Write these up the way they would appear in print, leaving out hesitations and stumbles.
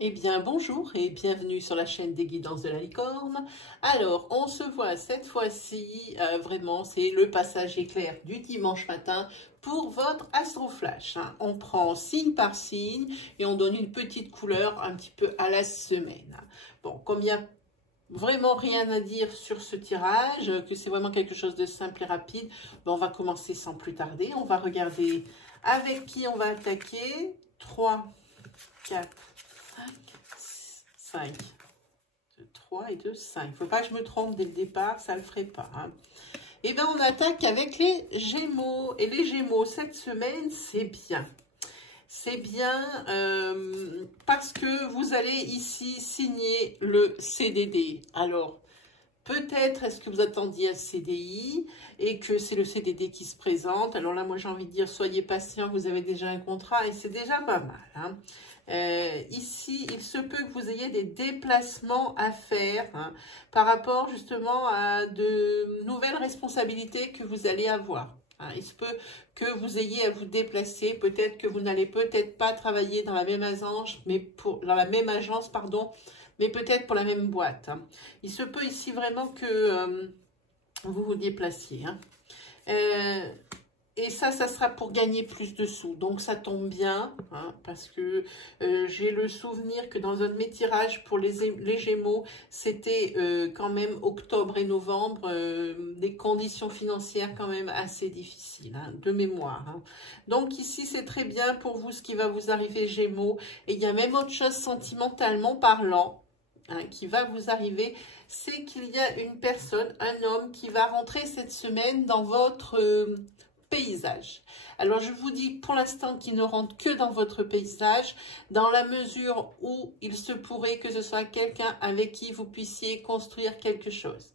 Eh bien, bonjour et bienvenue sur la chaîne des guidances de la licorne. Alors, on se voit cette fois-ci, vraiment, c'est le passage éclair du dimanche matin pour votre astroflash. On prend signe par signe et on donne une petite couleur un petit peu à la semaine. Bon, comme il n'y a vraiment rien à dire sur ce tirage, que c'est vraiment quelque chose de simple et rapide, on va commencer sans plus tarder. On va regarder avec qui on va attaquer. 3, 4, 5, 2, 3 et 2, 5. Il ne faut pas que je me trompe dès le départ, ça ne le ferait pas. Et bien, on attaque avec les Gémeaux. Et les Gémeaux, cette semaine, c'est bien. C'est bien parce que vous allez ici signer le CDD. Alors, peut-être est-ce que vous attendiez un CDI et que c'est le CDD qui se présente. Alors là, moi, j'ai envie de dire, soyez patient, vous avez déjà un contrat et c'est déjà pas mal. Ici, il se peut que vous ayez des déplacements à faire par rapport justement à de nouvelles responsabilités que vous allez avoir. Il se peut que vous ayez à vous déplacer, peut-être que vous n'allez peut-être pas travailler dans la même agence, mais mais peut-être pour la même boîte. Il se peut ici vraiment que vous vous déplaciez. Et ça sera pour gagner plus de sous. Donc, ça tombe bien, parce que j'ai le souvenir que dans un de mes tirages pour les Gémeaux, c'était quand même octobre et novembre, des conditions financières quand même assez difficiles, de mémoire. Donc, ici, c'est très bien pour vous ce qui va vous arriver, Gémeaux. Et il y a même autre chose sentimentalement parlant, qui va vous arriver, c'est qu'il y a une personne, un homme, qui va rentrer cette semaine dans votre paysage. Alors, je vous dis pour l'instant qu'il ne rentre que dans votre paysage, dans la mesure où il se pourrait que ce soit quelqu'un avec qui vous puissiez construire quelque chose.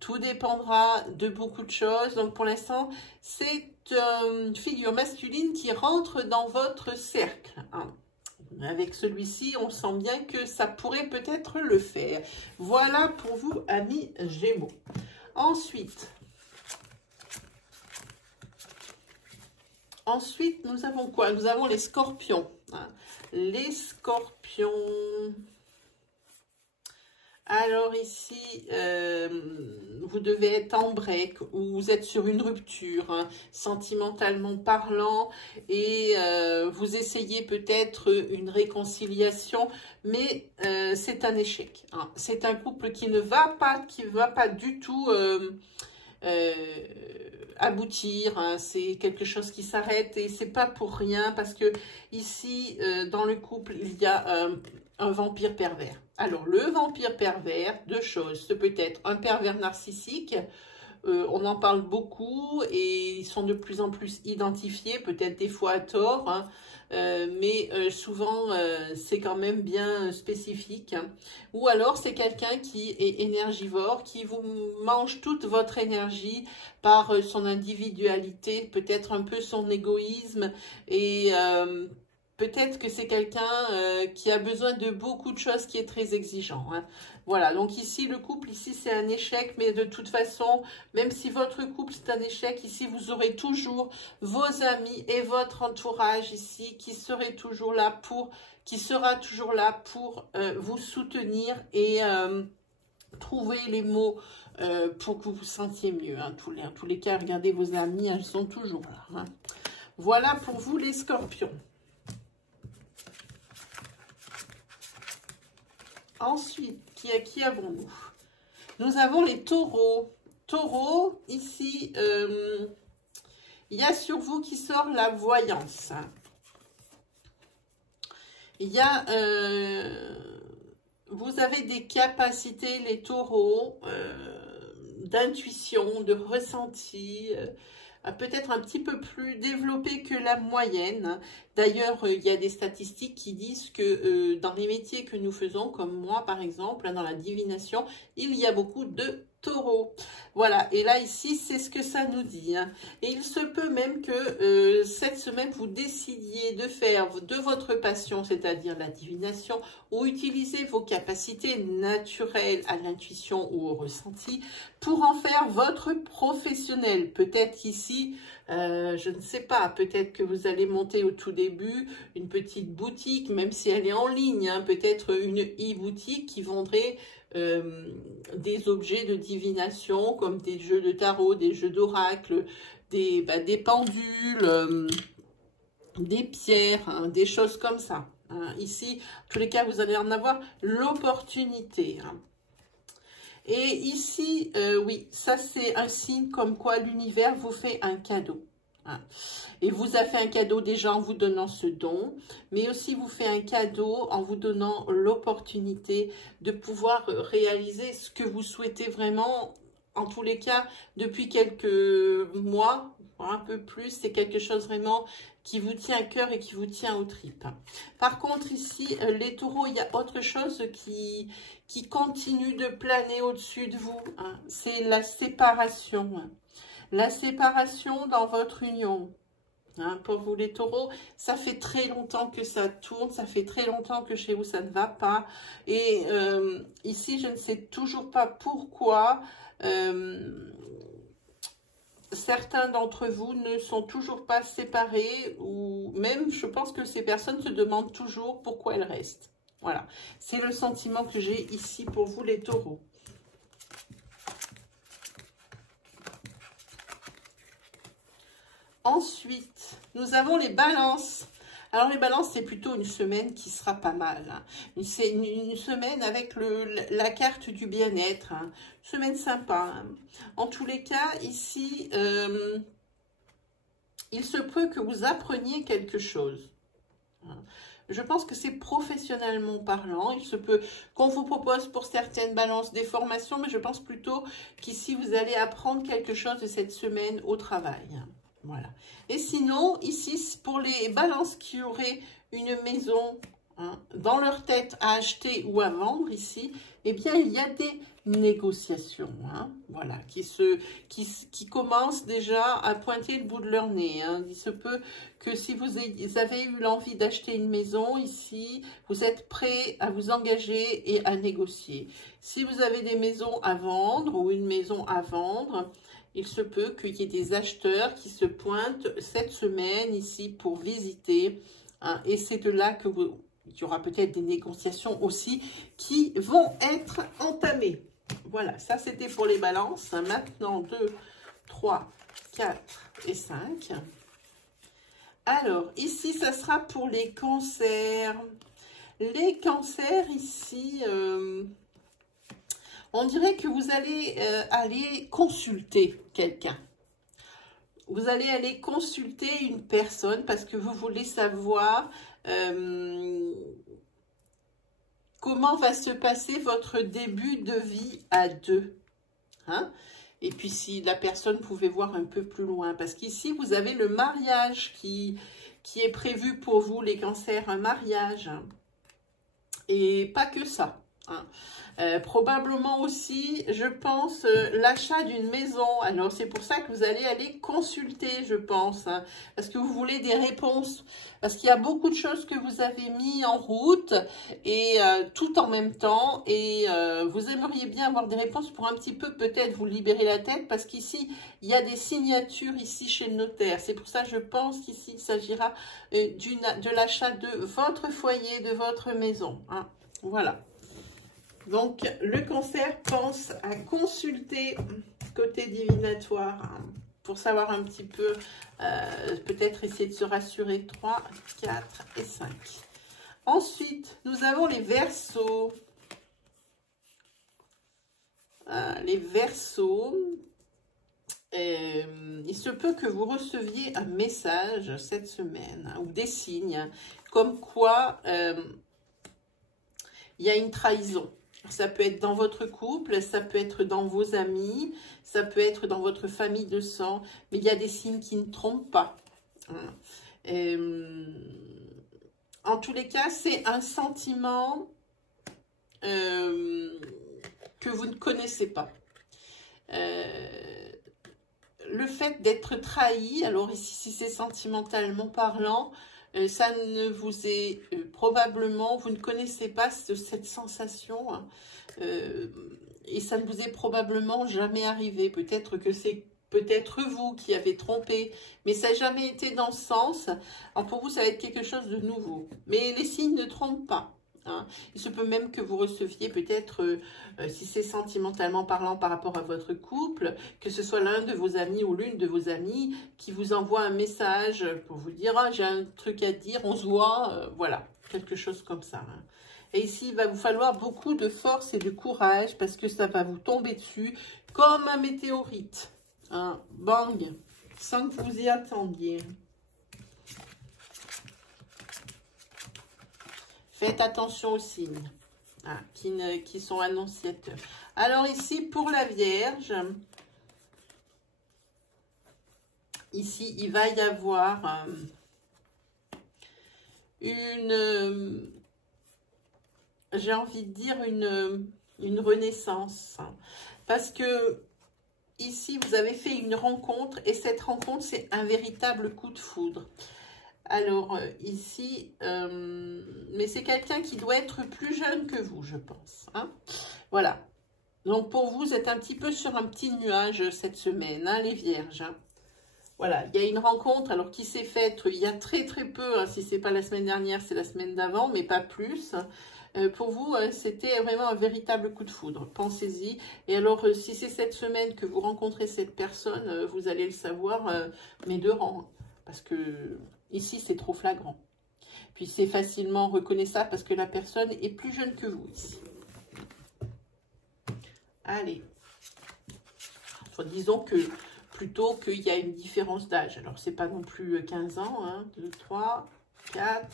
Tout dépendra de beaucoup de choses. Donc, pour l'instant, c'est une figure masculine qui rentre dans votre cercle. Avec celui-ci, on sent bien que ça pourrait peut-être le faire. Voilà pour vous, amis Gémeaux. Ensuite, nous avons quoi? Nous avons les Scorpions. Les Scorpions. Alors ici, vous devez être en break ou vous êtes sur une rupture, sentimentalement parlant, et vous essayez peut-être une réconciliation, mais c'est un échec. C'est un couple qui ne va pas du tout aboutir, c'est quelque chose qui s'arrête et c'est pas pour rien parce que ici dans le couple il y a un vampire pervers. Alors le vampire pervers, deux choses, ce peut être un pervers narcissique, on en parle beaucoup et ils sont de plus en plus identifiés, peut-être des fois à tort, mais souvent c'est quand même bien spécifique. Ou alors c'est quelqu'un qui est énergivore, qui vous mange toute votre énergie par son individualité, peut-être un peu son égoïsme et peut-être que c'est quelqu'un qui a besoin de beaucoup de choses, qui est très exigeant. Voilà, donc ici, le couple, ici, c'est un échec, mais de toute façon, même si votre couple, c'est un échec, ici, vous aurez toujours vos amis et votre entourage ici qui sera toujours là pour vous soutenir et trouver les mots pour que vous vous sentiez mieux. En tous les cas, regardez vos amis, elles sont toujours là. Voilà pour vous, les Scorpions. Ensuite, qui avons-nous? Nous avons les Taureaux. Taureaux, ici, il y a sur vous qui sort la voyance. Il y a, vous avez des capacités, les Taureaux, d'intuition, de ressenti, peut-être un petit peu plus développé que la moyenne. D'ailleurs, il y a des statistiques qui disent que dans les métiers que nous faisons, comme moi par exemple, dans la divination, il y a beaucoup de Taureaux. Voilà, et là ici, c'est ce que ça nous dit. Et il se peut même que cette semaine, vous décidiez de faire de votre passion, c'est-à-dire la divination, ou utiliser vos capacités naturelles à l'intuition ou au ressenti, pour en faire votre professionnel. Peut-être qu'ici, Je ne sais pas, peut-être que vous allez monter au tout début une petite boutique, même si elle est en ligne, hein, peut-être une e-boutique qui vendrait des objets de divination comme des jeux de tarot, des jeux d'oracle, des pendules, des pierres, hein, des choses comme ça. Hein. Ici, en tous les cas, vous allez en avoir l'opportunité. Hein. Et ici, oui, ça c'est un signe comme quoi l'univers vous fait un cadeau. Hein. Et vous a fait un cadeau déjà en vous donnant ce don, mais aussi vous fait un cadeau en vous donnant l'opportunité de pouvoir réaliser ce que vous souhaitez vraiment, en tous les cas, depuis quelques mois, un peu plus, c'est quelque chose vraiment qui vous tient à cœur et qui vous tient aux tripes. Par contre, ici, les taureaux, il y a autre chose qui continue de planer au-dessus de vous. Hein. C'est la séparation. Hein. La séparation dans votre union. Hein, pour vous les taureaux, ça fait très longtemps que ça tourne, ça fait très longtemps que chez vous ça ne va pas. Et ici, je ne sais toujours pas pourquoi certains d'entre vous ne sont toujours pas séparés, ou même je pense que ces personnes se demandent toujours pourquoi elles restent. Voilà, c'est le sentiment que j'ai ici pour vous les taureaux. Ensuite, nous avons les balances. Alors les balances, c'est plutôt une semaine qui sera pas mal. Hein. C'est une semaine avec la carte du bien-être. Hein. Semaine sympa. Hein. En tous les cas, ici, il se peut que vous appreniez quelque chose. Hein. Je pense que c'est professionnellement parlant. Il se peut qu'on vous propose pour certaines balances des formations, mais je pense plutôt qu'ici, vous allez apprendre quelque chose de cette semaine au travail. Voilà. Et sinon, ici, pour les balances qui auraient une maison hein, dans leur tête à acheter ou à vendre, ici, eh bien, il y a des négociations, hein, voilà, qui commencent déjà à pointer le bout de leur nez. Hein. Il se peut que si vous avez eu l'envie d'acheter une maison, ici, vous êtes prêt à vous engager et à négocier. Si vous avez des maisons à vendre ou une maison à vendre, il se peut qu'il y ait des acheteurs qui se pointent cette semaine ici pour visiter. Hein, et c'est de là que il y aura peut-être des négociations aussi qui vont être entamées. Voilà, ça c'était pour les balances. Maintenant, 2, 3, 4 et 5. Alors, ici, ça sera pour les cancers. Les cancers, ici... on dirait que vous allez aller consulter quelqu'un. Vous allez aller consulter une personne parce que vous voulez savoir comment va se passer votre début de vie à deux. Hein? Et puis si la personne pouvait voir un peu plus loin. Parce qu'ici, vous avez le mariage qui est prévu pour vous, les cancers, un mariage. Et pas que ça. Hein. Probablement aussi, je pense, l'achat d'une maison. Alors, c'est pour ça que vous allez aller consulter, je pense. Hein, parce que vous voulez des réponses. Parce qu'il y a beaucoup de choses que vous avez mis en route et tout en même temps. Et vous aimeriez bien avoir des réponses pour un petit peu peut-être vous libérer la tête. Parce qu'ici, il y a des signatures ici chez le notaire. C'est pour ça que je pense qu'ici, il s'agira de l'achat de votre foyer, de votre maison. Hein, voilà. Donc, le cancer pense à consulter côté divinatoire hein, pour savoir un petit peu, peut-être essayer de se rassurer. 3, 4 et 5. Ensuite, nous avons les Verseaux. Les Verseaux. Il se peut que vous receviez un message cette semaine hein, ou des signes comme quoi il y a une trahison. Ça peut être dans votre couple, ça peut être dans vos amis, ça peut être dans votre famille de sang, mais il y a des signes qui ne trompent pas. En tous les cas, c'est un sentiment que vous ne connaissez pas. Le fait d'être trahi, alors ici, si c'est sentimentalement parlant, ça ne vous est probablement, vous ne connaissez pas cette sensation hein, et ça ne vous est probablement jamais arrivé. Peut-être que c'est peut-être vous qui avez trompé, mais ça n'a jamais été dans ce sens. Alors pour vous, ça va être quelque chose de nouveau. Mais les signes ne trompent pas. Hein. Il se peut même que vous receviez peut-être, si c'est sentimentalement parlant par rapport à votre couple, que ce soit l'un de vos amis ou l'une de vos amies qui vous envoie un message pour vous dire « Ah, j'ai un truc à te dire, on se voit voilà, quelque chose comme ça. Hein. Et ici, il va vous falloir beaucoup de force et de courage parce que ça va vous tomber dessus comme un météorite. Hein. Bang, sans que vous y attendiez. Faites attention aux signes hein, qui sont annonciateurs. Alors ici, pour la Vierge, ici, il va y avoir j'ai envie de dire une renaissance. Hein, parce que ici, vous avez fait une rencontre et cette rencontre, c'est un véritable coup de foudre. Alors, ici, mais c'est quelqu'un qui doit être plus jeune que vous, je pense. Hein. Voilà. Donc, pour vous, vous êtes un petit peu sur un petit nuage cette semaine, hein, les Vierges. Hein. Voilà, il y a une rencontre, alors qui s'est faite il y a très peu, hein, si ce n'est pas la semaine dernière, c'est la semaine d'avant, mais pas plus. Pour vous, c'était vraiment un véritable coup de foudre. Pensez-y. Et alors, si c'est cette semaine que vous rencontrez cette personne, vous allez le savoir, mais de rang. Hein, parce que ici, c'est trop flagrant. Puis, c'est facilement reconnaissable parce que la personne est plus jeune que vous ici. Allez. Enfin, disons que plutôt qu'il y a une différence d'âge. Alors, c'est pas non plus 15 ans. 1, 2, 3, 4,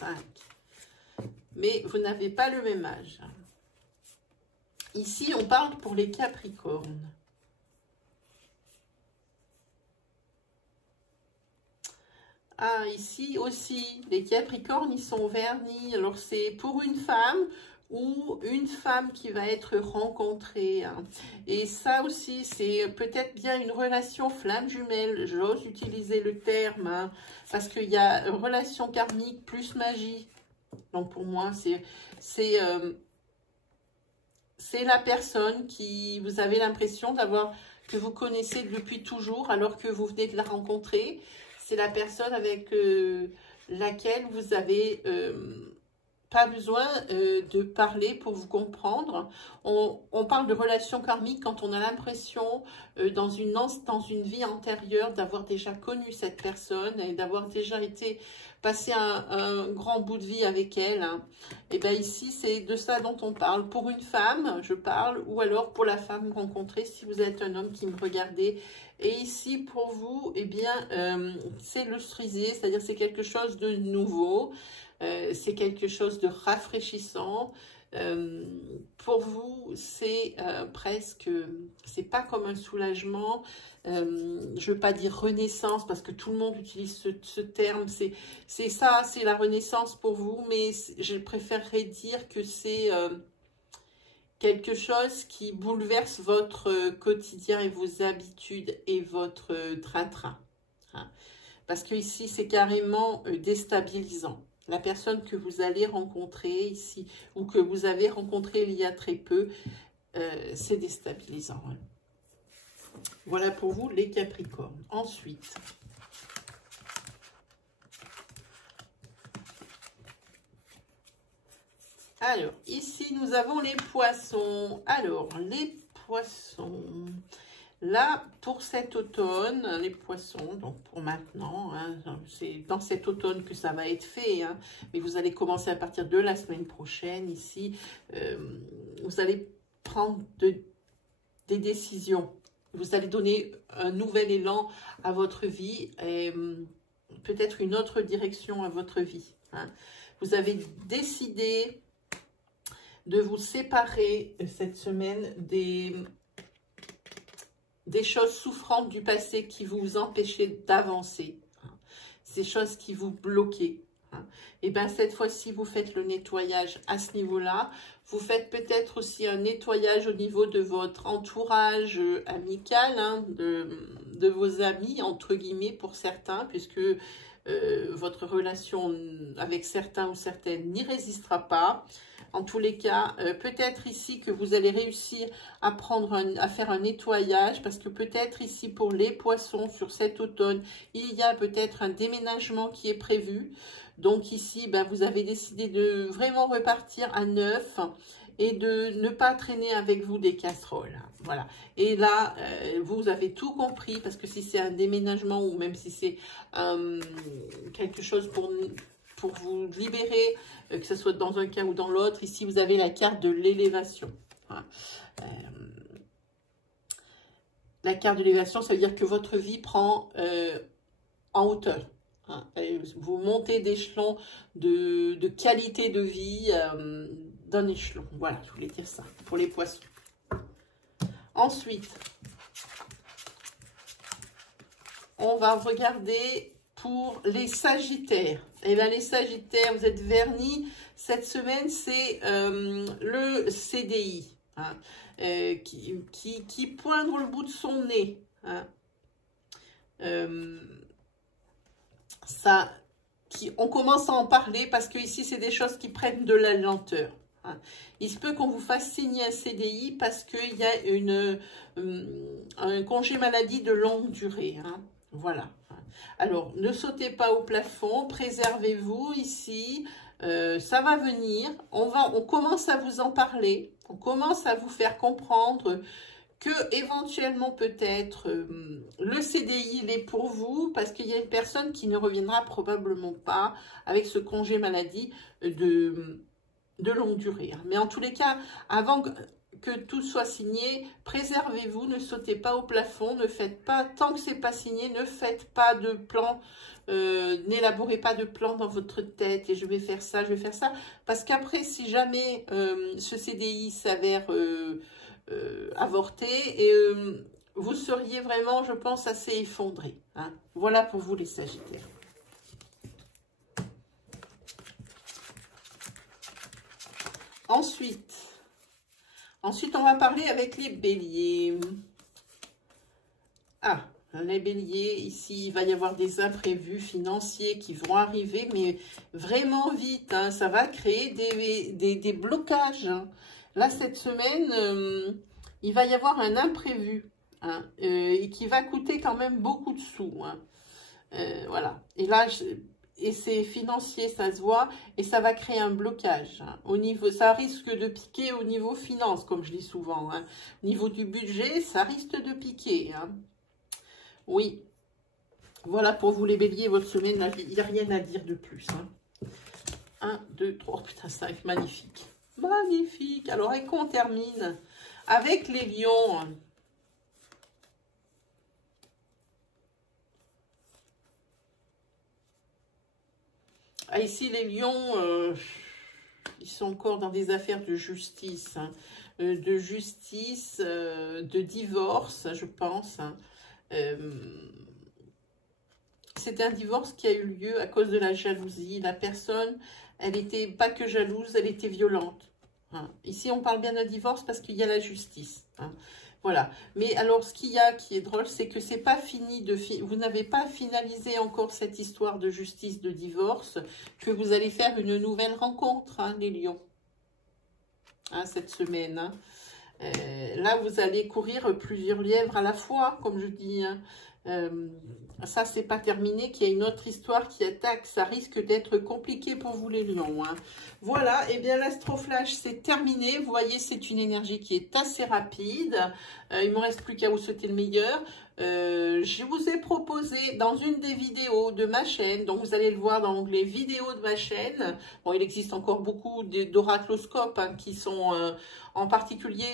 5. Mais vous n'avez pas le même âge. Ici, on parle pour les Capricornes. Ah, ici aussi, les Capricornes, ils sont vernis. Alors, c'est pour une femme ou une femme qui va être rencontrée. Hein. Et ça aussi, c'est peut-être bien une relation flamme jumelle. J'ose utiliser le terme, hein, parce qu'il y a relation karmique plus magie. Donc, pour moi, c'est la personne qui vous avez l'impression que vous connaissez depuis toujours alors que vous venez de la rencontrer. C'est la personne avec laquelle vous avez pas besoin de parler pour vous comprendre. On parle de relation karmique quand on a l'impression dans une vie antérieure d'avoir déjà connu cette personne et d'avoir déjà passé un grand bout de vie avec elle. Hein. Et bien ici, c'est de ça dont on parle. Pour une femme, je parle, ou alors pour la femme rencontrée, si vous êtes un homme qui me regardez. Et ici, pour vous, eh bien, c'est le cerisier, c'est-à-dire c'est quelque chose de nouveau. C'est quelque chose de rafraîchissant. Pour vous, c'est presque, c'est pas comme un soulagement. Je ne veux pas dire renaissance parce que tout le monde utilise ce terme. C'est ça, c'est la renaissance pour vous, mais je préférerais dire que c'est quelque chose qui bouleverse votre quotidien et vos habitudes et votre train-train. Hein. Parce que ici, c'est carrément déstabilisant. La personne que vous allez rencontrer ici, ou que vous avez rencontré il y a très peu, c'est déstabilisant. Hein. Voilà pour vous, les Capricornes. Ensuite, alors, ici, nous avons les Poissons. Alors, les Poissons... Là, pour cet automne, les Poissons, donc pour maintenant, hein, c'est dans cet automne que ça va être fait, hein, mais vous allez commencer à partir de la semaine prochaine, ici, vous allez prendre des décisions, vous allez donner un nouvel élan à votre vie, et peut-être une autre direction à votre vie. Hein. Vous avez décidé de vous séparer cette semaine des choses souffrantes du passé qui vous empêchaient d'avancer, hein. Ces choses qui vous bloquaient. Hein. Et bien cette fois-ci, vous faites le nettoyage à ce niveau-là. Vous faites peut-être aussi un nettoyage au niveau de votre entourage amical, hein, de vos amis, entre guillemets, pour certains, puisque votre relation avec certains ou certaines n'y résistera pas. En tous les cas, peut-être ici que vous allez réussir à faire un nettoyage, parce que peut-être ici pour les poissons sur cet automne, il y a peut-être un déménagement qui est prévu. Donc ici, ben, vous avez décidé de vraiment repartir à neuf et de ne pas traîner avec vous des casseroles. Voilà. Et là, vous avez tout compris, parce que si c'est un déménagement ou même si c'est quelque chose pour vous libérer, que ce soit dans un cas ou dans l'autre, ici vous avez la carte de l'élévation. La carte de l'élévation, ça veut dire que votre vie prend en hauteur. Vous montez d'échelon de qualité de vie d'un échelon. Voilà, je voulais dire ça pour les poissons. Ensuite, on va regarder pour les Sagittaires. Et bien, les Sagittaires, vous êtes vernis. Cette semaine, c'est le CDI hein, qui pointe le bout de son nez. Hein. On commence à en parler parce que ici, c'est des choses qui prennent de la lenteur. Hein. Il se peut qu'on vous fasse signer un CDI parce qu'il y a un congé maladie de longue durée. Hein. Voilà. Alors, ne sautez pas au plafond, préservez-vous ici, ça va venir. On commence à vous en parler, on commence à vous faire comprendre que éventuellement peut-être le CDI il est pour vous parce qu'il y a une personne qui ne reviendra probablement pas avec ce congé maladie de longue durée. Hein. Mais en tous les cas, avant que tout soit signé, préservez-vous, ne sautez pas au plafond, ne faites pas, tant que c'est pas signé, ne faites pas de plan, n'élaborez pas de plan dans votre tête et je vais faire ça, parce qu'après, si jamais ce CDI s'avère avorté, vous seriez vraiment, je pense, assez effondré. Hein. Voilà pour vous les Sagittaires. Ensuite, on va parler avec les Béliers. Ah, les Béliers, ici, il va y avoir des imprévus financiers qui vont arriver, mais vraiment vite. Hein, ça va créer des blocages. Hein. Là, cette semaine, il va y avoir un imprévu hein, et qui va coûter quand même beaucoup de sous. Hein. Voilà. Et là, et c'est financier, ça se voit, et ça va créer un blocage. Hein. Ça risque de piquer au niveau finance, comme je dis souvent. Hein. Au niveau du budget, ça risque de piquer. Hein. Oui. Voilà pour vous les Béliers, votre semaine, il n'y a rien à dire de plus. Hein. 1, 2, 3, putain, 5, magnifique. Magnifique. Alors, et qu'on termine avec les lions. Ah, ici, les lions, ils sont encore dans des affaires de justice. Hein. De divorce, je pense. Hein. C'est un divorce qui a eu lieu à cause de la jalousie. La personne, elle n'était pas que jalouse, elle était violente. Hein. Ici, on parle bien d'un divorce parce qu'il y a la justice. Hein. Voilà. Mais alors, ce qu'il y a qui est drôle, c'est que c'est pas fini vous n'avez pas finalisé encore cette histoire de justice, de divorce, que vous allez faire une nouvelle rencontre, hein, les lions, hein, cette semaine. Hein. Là, vous allez courir plusieurs lièvres à la fois, comme je dis. Hein. Ça, c'est pas terminé, qu'il y a une autre histoire qui attaque. Ça risque d'être compliqué pour vous, les lions. Hein. Voilà, et bien l'astroflash, c'est terminé. Vous voyez, c'est une énergie qui est assez rapide. Il ne me reste plus qu'à vous souhaiter le meilleur. Je vous ai proposé dans une des vidéos de ma chaîne, donc vous allez le voir dans l'onglet vidéo de ma chaîne. Bon, il existe encore beaucoup d'oracloscopes hein, qui sont en particulier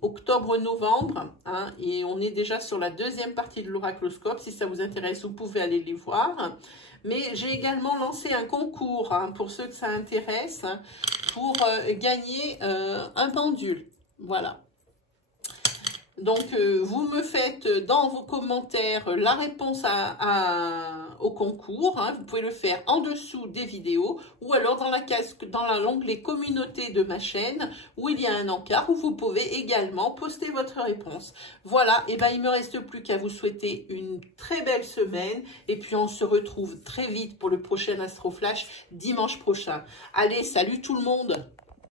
octobre-novembre. Hein, et on est déjà sur la deuxième partie de l'oracloscope. Si ça vous intéresse, vous pouvez aller les voir. Mais j'ai également lancé un concours hein, pour ceux que ça intéresse, hein, pour gagner un pendule. Voilà. Donc, vous me faites dans vos commentaires la réponse au concours. Hein. Vous pouvez le faire en dessous des vidéos ou alors dans l'onglet communauté de ma chaîne où il y a un encart où vous pouvez également poster votre réponse. Voilà, et ben il ne me reste plus qu'à vous souhaiter une très belle semaine et puis on se retrouve très vite pour le prochain Astro Flash dimanche prochain. Allez, salut tout le monde!